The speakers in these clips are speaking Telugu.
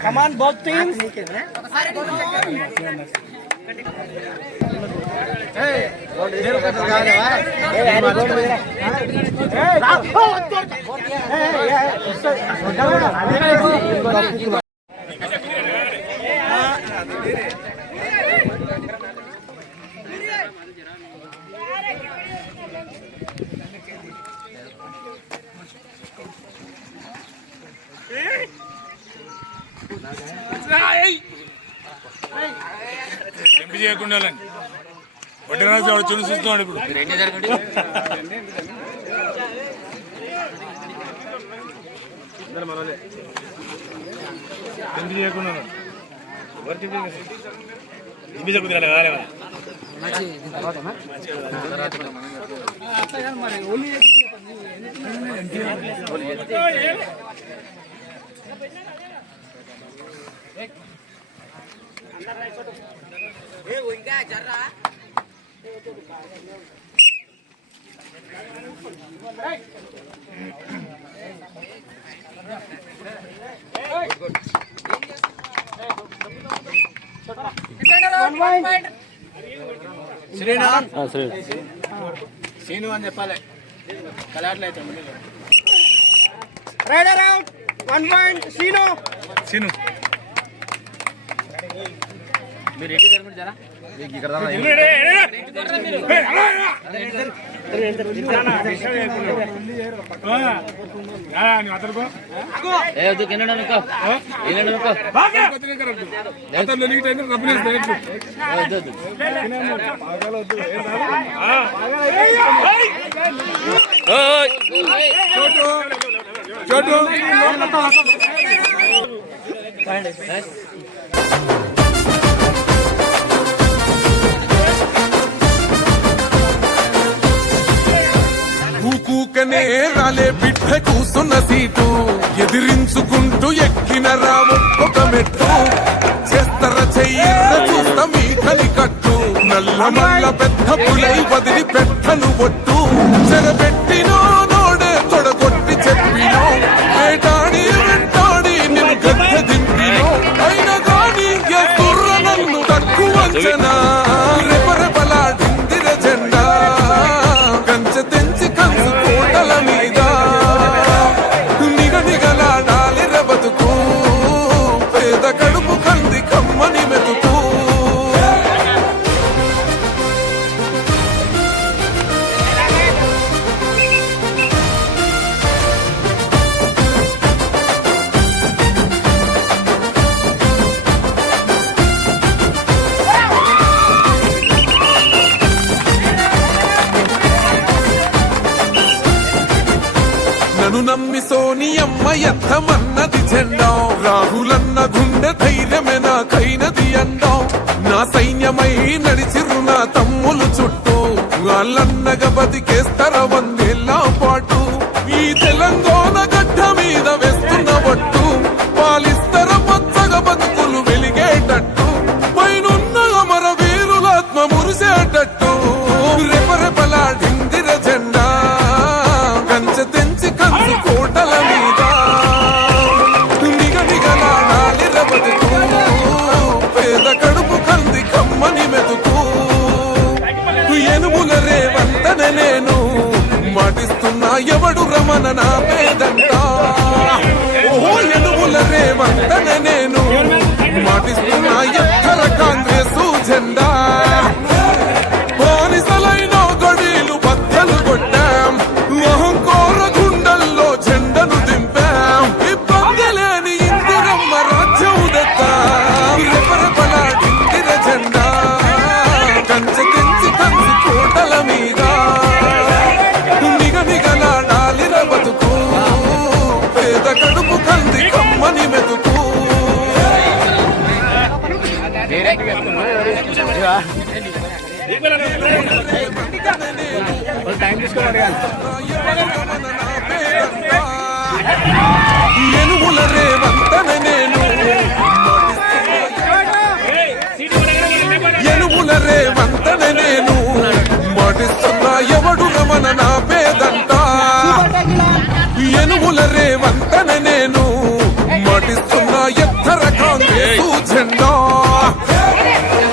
Come on, both teams. MP చేయకుండా వడ్డీరాజు వాడు చూసి చూస్తున్నాడు ఇప్పుడు ఎంపీ చేయకుండా ఎంపీ చెప్పుతున్నాడు కాలే సీను అని చెప్పాలి కలాట్లయితే రైడర్ అవుట్ 1 పాయింట్ సీను మీరు ఏంటి జరగండి జరా ఇక్కడ చోటు కూకనే రాలే బిడ్డ కూసున్న సీటు ఎదిరించుకుంటూ ఎక్కిన రాము ఒక మెట్టు చేస్తర చెయ్యర చూస్తా మీ కలికట్టు నల్ల మల్ల పెద్ద పులై వదిలి పెట్టను ఒట్టు చెరబెట్టినో నోడే తొడగొట్టి చెప్పినో వేటాడి వెంటాడి నిన్ను గద్ద దింపినో అయినా గాని ఎదుర్ర నన్ను తక్కువ అంచనా రెపరెపలాడిందిర జెండా కంచె తెంచి కంచు కోటల మీద నిగనిగలాడాలి బతుకు పేద కడుపు కంది కమ్మని మెతుకు నన్ను నమ్మి సోనియమ్మ ఎత్తమన్నది జెండా రాహులన్న గుండె ధైర్యమే నాకైనది అండా నా సైన్యమై నడిచిరు నా తమ్ములు చుట్టూ వాళ్ళన్నగా బతికేస్తర వందేళ్ల పాటు ఈ తెలంగాణ గడ్డ మీద వేస్తున్న బట్టు పాలిస్తర పచ్చగా బతుకులు వెలిగేటట్టు పైనున్న అమర వీరులాత్మ మురిసేటట్టు రెపరెపలాడిందిర జెండా కంచె తెంచి కంచు కోటల మీద నిగనిగలాడాలి బతుకు పేద కడుపు కంది కమ్మని మెతుకు ఎనుముల రేవంతన నేను మాటిస్తున్నా ఎవడు రమణ నా పేదంట ఓహో ఎనుముల రేవంతన నేను మాటిస్తున్నా ఎక్కర కాంగ్రెసు జెండా బానిసలైన గడీలు బద్దలు కొట్టాం అహంకోర గుండెల్లో జెండను దింపాం ఇబ్బంది లేని ఇందిరమ్మ రాజ్యం దత్తాం రెపరెపలాడిందిర జెండా కంచె తెంచి కంచు కోటల మీద నిగనిగలాడాలి బతుకు పేద కడుపు కంది కమ్మని మెతుకు టైం తీసుకోవాలి ఎనుముల రేవంతన నేను ఎనుముల రేవంతన నేను మాటిస్తున్నా ఎవడు రమణ నా పేదంట ఎనుముల రేవంతన నేను మాటిస్తున్నా ఎత్తర కాంగ్రెసు జెండా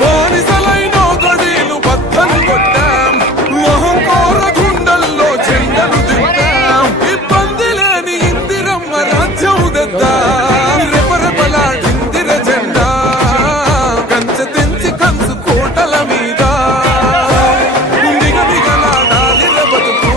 బానిసలైన గడీలు బద్దలు కొట్టాం మహంకోర గుండెల్లో జెండలు దింపాం ఇబ్బంది లేని ఇందిరమ్మ రాజ్యం తెద్దాం రెపరెపలాడిందిర జెండా కంచె తెంచి కంచు కోటల మీద నిగనిగలాడాలిర బతుకు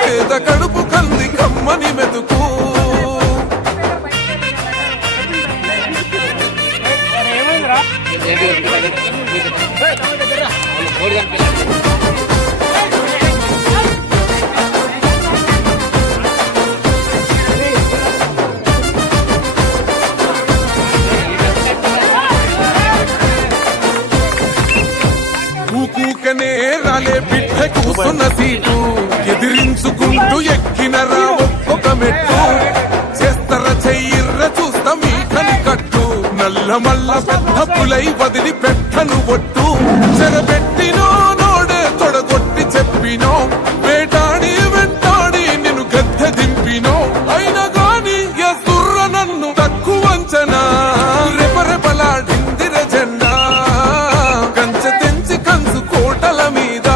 పేద కడుపు కంది కమ్మని మెతుకు ఊకూకనే రాలే బిడ్డ కూసున్న సీటు ఎదిరించుకుంటూ ఎక్కినరా ఒక్కొక్క మెట్టు చేస్తర చెయ్యిర్ర చూస్తా మీ కని కట్టు నల్ల మల్ల పెద్ద పులై వదిలి పెట్టను ఒట్టు చెరబెట్టినో నోడే తొడగొట్టి చెప్పినో వేటాడి వెంటాడి నిన్ను గద్దె దింపినో అయినా గాని ఎదుర్ర నన్ను తక్కువ అంచనా రెపరెపలాడిందిర జెండా కంచె తెంచి కంచు కోటల మీద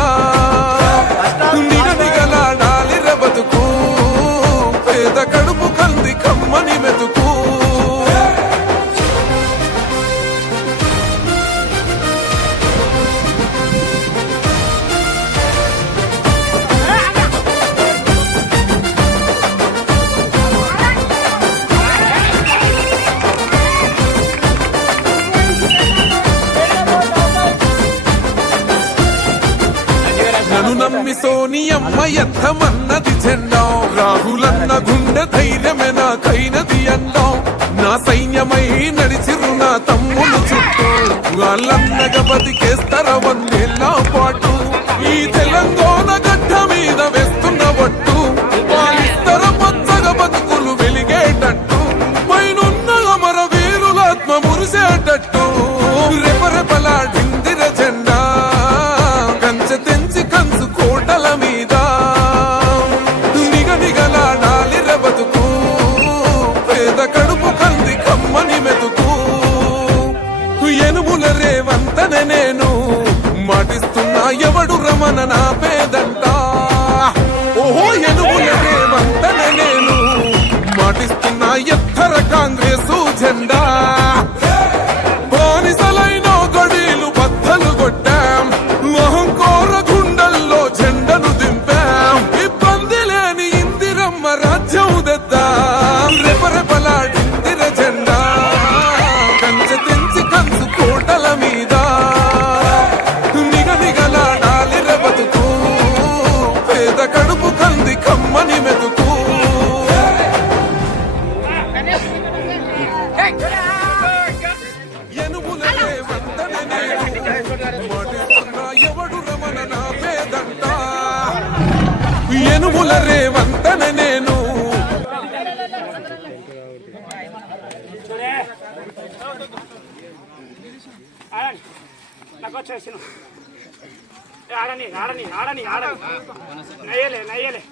నిగనిగలాడాలిర బతుకు పేద కడుపు కంది కమ్మని మెతుకు నన్ను నమ్మి సోనియమ్మ ఎత్తమన్నది జెండా రాహులన్న గుండె ధైర్యమే నాకైనది అండం నా సైన్యమై నడిచిరు నా తమ్ముడు చుట్టూ వాళ్ళన్నగా బతికేస్తర వందేళ్ళ పాటు ఈ తెలంగాణ గడ్డ మీద వేస్తున్న ఒట్టు పాలిస్తర పచ్చగా బతుకులు వెలిగేటట్టు పైనున్న అమర వీరులాత్మ మురిసేటట్టు రెపరెపలాడిందిర జెండా కంచె తెంచి కంచు కోటల మీద నిగనిగలాడాలిర బతుకు పేద కడుపు కంది కమ్మని మెతుకు ఎనుముల రేవంతనే నేను మాటిస్తున్నా ఎవడు రమణ నా పేదంట ఓహో ఎనుముల రేవంతనే నేను మాటిస్తున్నా ఎత్తర కాంగ్రెసు జెండా బానిసలైన గడీలు బద్దలు కొట్టాం మహంకోర గుండెల్లో జెండను దింపాం ఇబ్బంది లేని ఇందిరమ్మ రాజ్యం తెద్దాం రెపరెపలాడిందిర జెండా కంచె తెంచి కంచు కోటల మీద నిగనిగలాడాలిర బతుకు పేద కడుపు కంది కమ్మని మెతుకు ఎనుముల రేవంతనే నేను మాటిస్తున్నా ఎవడు రమణ నా పేదంట ఎనుముల రేవంతనే నేను నాకు వచ్చేసిన ఆడని ఆడని ఆడని ఆడని నయ్యలే నయ్యలే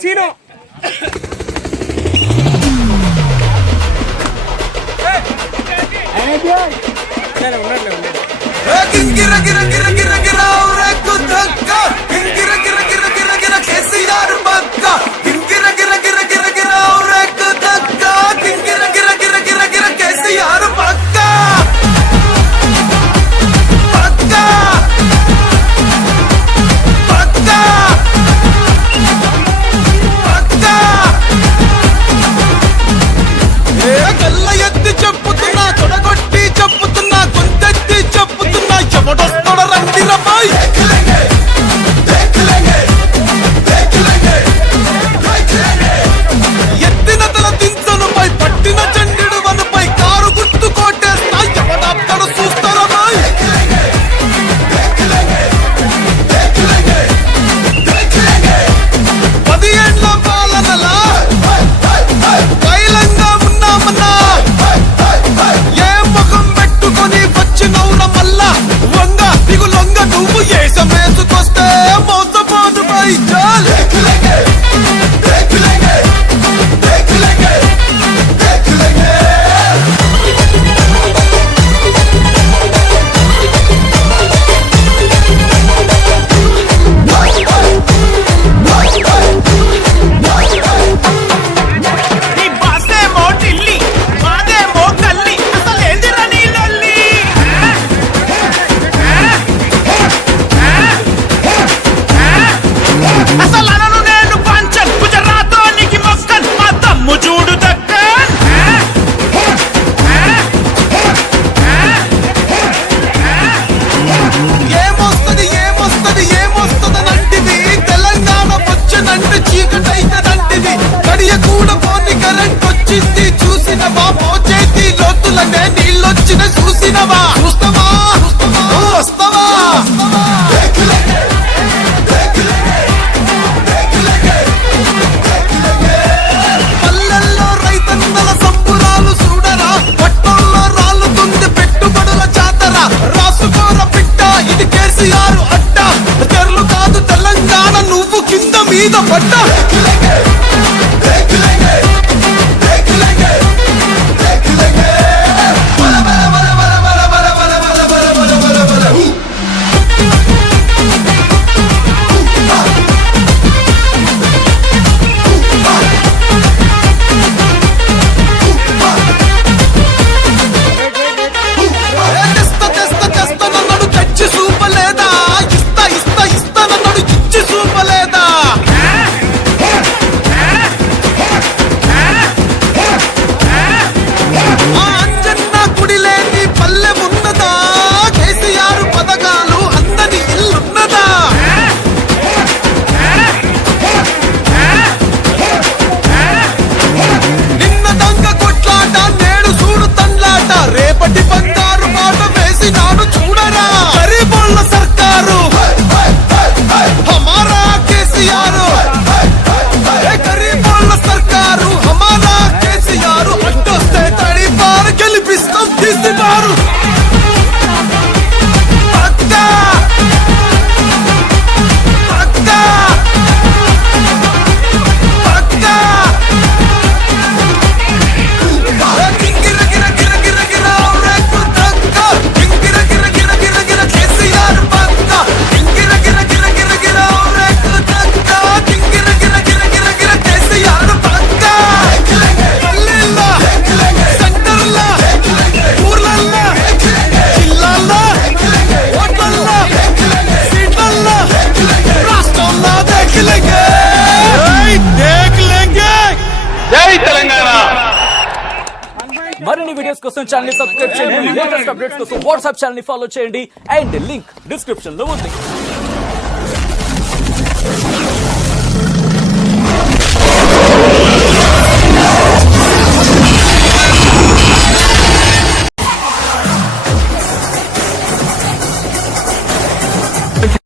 సీను గిర గిర గిర గిర గిర ఔరకు ధక్క గిర గిర గిర గిర గిర కేసీఆర్ పక్క గిర గిర గిర గిర గిర ఔరకు ధక్క గిర గిర గిర గిర గిర కేసీఆర్ పక్క పక్క పక్క పక్క ఏ గల్ల ఎత్తి చెప్పుతున్నా తొడగొట్టి చెప్పుతున్నా కొంతెత్తి చెప్పుతున్నా ఎవడొస్తాడ ఒక్కటైతదంటివి గడియ కూడా పోని కరెంట్ వచ్చింది చూసినవా మోచేతి లోతులనే నీళ్ళొచ్చిన చూసినవా చూస్తావా నువ్వు వస్తావా పల్లెల్లో రైతన్నల సంబురాలు చూడరా పట్టణంలో రాళ్ళుతుంది పెట్టుబడుల జాతర రాసుకోర పిట్ట ఇది కేసీఆర్ అడ్డ తెరలు కాదు తెలంగాణ నువ్వు కింద మీద పడ్డ తెస్తానన్నాడు తెచ్చి చూపలేదా ఇస్తానన్నాడు ఇచ్చి చూపలేదా ఆ అంజన్న కుడి లేని పల్లె ఉన్నదా కేసీఆర్ పథకాలు అందని ఇల్లున్నదా నిన్న దొంగ కొట్లాట నేడు చూడు తండ్లాట రేపటి బంగారు మాట వేసినాడు చూడరా గరీబోళ్ళ సర్కారు హమారా కేసీఆర్ గరీబోళ్ళ సర్కారు హమారా కేసీఆర్ అడ్డొస్తే తడిపారు గెలిపిస్తాం తీసినారు పక్కా పక్కా పక్కా గింగిర గిర గిర గిర గిర రేకు తక్క గింగిర గిర గిర గిర గిర కేసీఆర్ పక్క గింగిర గిర గిర గిర గిర రేకు తక్క గింగిర గిర గిర గిర గిర కేసీఆర్ పక్క పల్లెల్లో సెంటర్లో ఊర్లల్లో జిల్లాల్లో ఓట్లల్లో సీట్లల్లో రాష్ట్రంలో దేఖలేంగే జై తెలంగాణ. మరిన్ని వీడియోస్ కోసం ఛానల్ సబ్స్క్రైబ్ చేయండి లేటెస్ట్ అప్డేట్స్ కోసం వాట్సాప్ ఛానల్ ఫాలో చేయండి అండ్ లింక్ డిస్క్రిప్షన్ లో ఉంది.